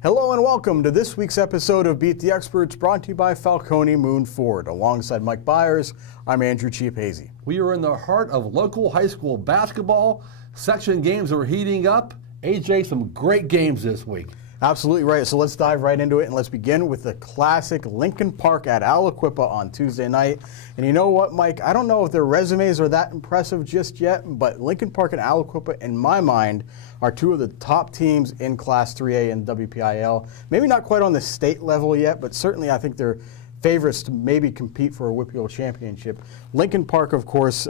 Hello and welcome to this week's episode of Beat the Experts, brought to you by Falcone Moon Ford. Alongside Mike Bires, I'm Andrew Chiappazzi. We are in the heart of local high school basketball. Section games are heating up. AJ, some great games this week. Absolutely right. So let's dive right into it, and let's begin with the classic Lincoln Park at Aliquippa on Tuesday night. And you know what, Mike? I don't know if their resumes are that impressive just yet, but Lincoln Park and Aliquippa, in my mind, are two of the top teams in Class 3A and WPIL. Maybe not quite on the state level yet, but certainly I think they're favorites to maybe compete for a WPIL championship. Lincoln Park, of course,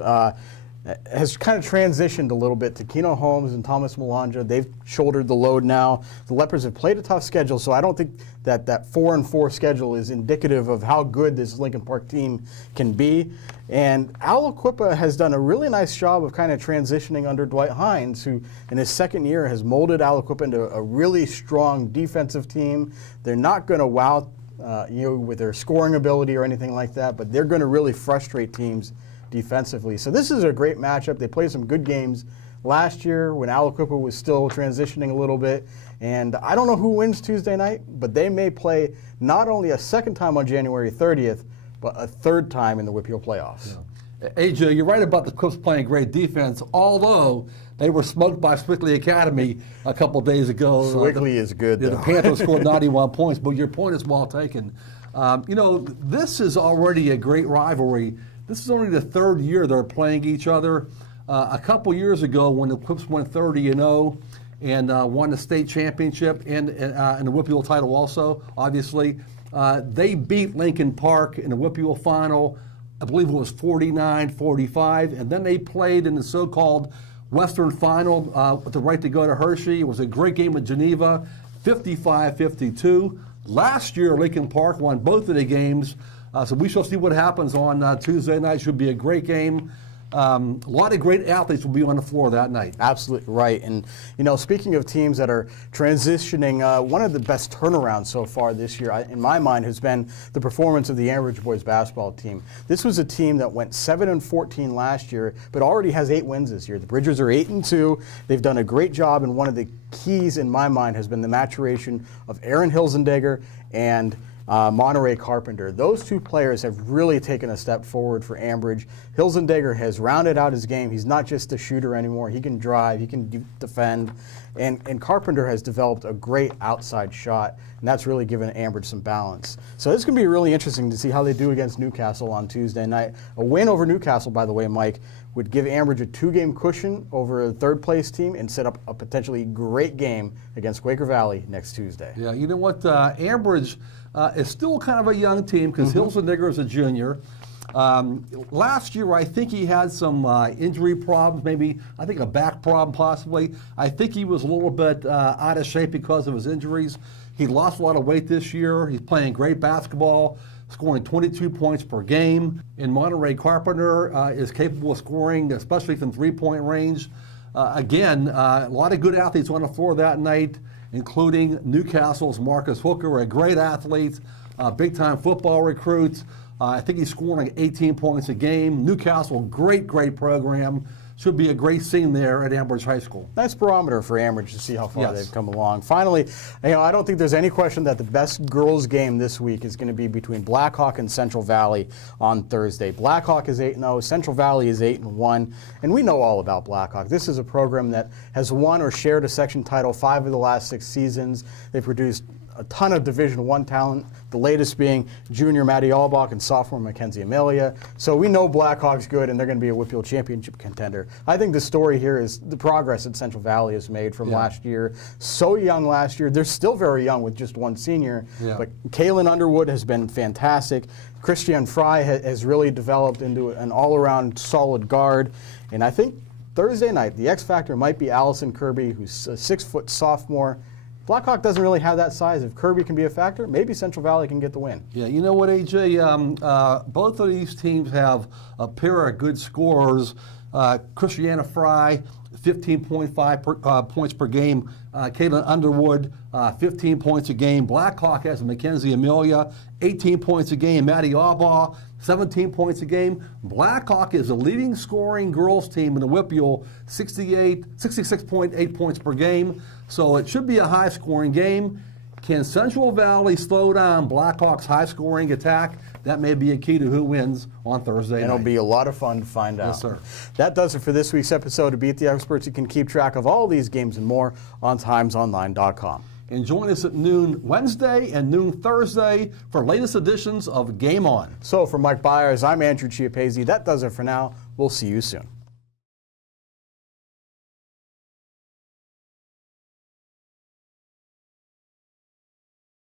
has kind of transitioned a little bit to Keno Holmes and Thomas Malanja. They've shouldered the load now. The Leopards have played a tough schedule, so I don't think that 4-4 schedule is indicative of how good this Lincoln Park team can be. And Aliquippa has done a really nice job of kind of transitioning under Dwight Hines, who in his second year has molded Aliquippa into a really strong defensive team. They're not going to wow with their scoring ability or anything like that, but they're going to really frustrate teams defensively. So this is a great matchup. They played some good games last year when Aliquippa was still transitioning a little bit. And I don't know who wins Tuesday night, but they may play not only a second time on January 30th, but a third time in the WPIL playoffs. Yeah. AJ, you're right about the Clips playing great defense, although they were smoked by Swickley Academy a couple days ago. Swickley is good, though. The Panthers scored 91 points, but your point is well taken. This is already a great rivalry. This is only the third year they're playing each other. A couple years ago, when the Clips went 30-0 and won the state championship and the WPIL title also, obviously, they beat Lincoln Park in the WPIL final. I believe it was 49-45, and then they played in the so-called Western Final with the right to go to Hershey. It was a great game with Geneva, 55-52. Last year, Lincoln Park won both of the games. So we shall see what happens on Tuesday night. Should be a great game. A lot of great athletes will be on the floor that night. Absolutely right. And, speaking of teams that are transitioning, one of the best turnarounds so far this year, in my mind, has been the performance of the Ambridge boys basketball team. This was a team that went 7-14 last year, but already has 8 wins this year. The Bridgers are 8-2. They've done a great job, and one of the keys, in my mind, has been the maturation of Aaron Hilzendegger and Monterey Carpenter. Those two players have really taken a step forward for Ambridge. Hilzendegger has rounded out his game. He's not just a shooter anymore. He can drive, he can defend, and Carpenter has developed a great outside shot, and that's really given Ambridge some balance. So this is going to be really interesting to see how they do against Newcastle on Tuesday night. A win over Newcastle, by the way, Mike, would give Ambridge a 2-game cushion over a third-place team and set up a potentially great game against Quaker Valley next Tuesday. Yeah, you know what? Ambridge is still kind of a young team because Hilzendegger is a junior. Last year, I think he had some injury problems, maybe, I think a back problem possibly. I think he was a little bit out of shape because of his injuries. He lost a lot of weight this year. He's playing great basketball, scoring 22 points per game. And Monterey Carpenter is capable of scoring, especially from three-point range. Again, a lot of good athletes on the floor that night, including Newcastle's Marcus Hooker, a great athlete, big-time football recruit. I think he's scoring like 18 points a game. Newcastle, great program. Should be a great scene there at Ambridge High School. Nice barometer for Ambridge to see how far they've come along. Finally, I don't think there's any question that the best girls game this week is going to be between Blackhawk and Central Valley on Thursday. Blackhawk is 8-0, Central Valley is 8-1, and we know all about Blackhawk. This is a program that has won or shared a section title 5 of the last 6 seasons. They produced a ton of Division I talent, the latest being junior Maddie Albach and sophomore Mackenzie Amelia. So we know Blackhawk's good, and they're going to be a WPIL championship contender. I think the story here is the progress that Central Valley has made from last year. So young last year. They're still very young with just one senior, but Kaylin Underwood has been fantastic. Christian Fry has really developed into an all-around solid guard, and I think Thursday night, the X Factor might be Allison Kirby, who's a 6-foot sophomore. Blackhawk doesn't really have that size. If Kirby can be a factor, maybe Central Valley can get the win. Yeah, you know what, AJ? Both of these teams have a pair of good scorers. Christiana Fry, 15.5 points per game. Caitlin Underwood, 15 points a game. Blackhawk has Mackenzie Amelia, 18 points a game. Maddie Albaugh, 17 points a game. Blackhawk is the leading scoring girls team in the WPIL, 66.8 points per game. So it should be a high-scoring game. Can Central Valley slow down Blackhawk's high-scoring attack? That may be a key to who wins on Thursday night. And it'll be a lot of fun to find out. Yes, sir. That does it for this week's episode of Beat the Experts. You can keep track of all these games and more on timesonline.com. And join us at noon Wednesday and noon Thursday for latest editions of Game On. So for Mike Bires, I'm Andrew Chiappazzi. That does it for now. We'll see you soon.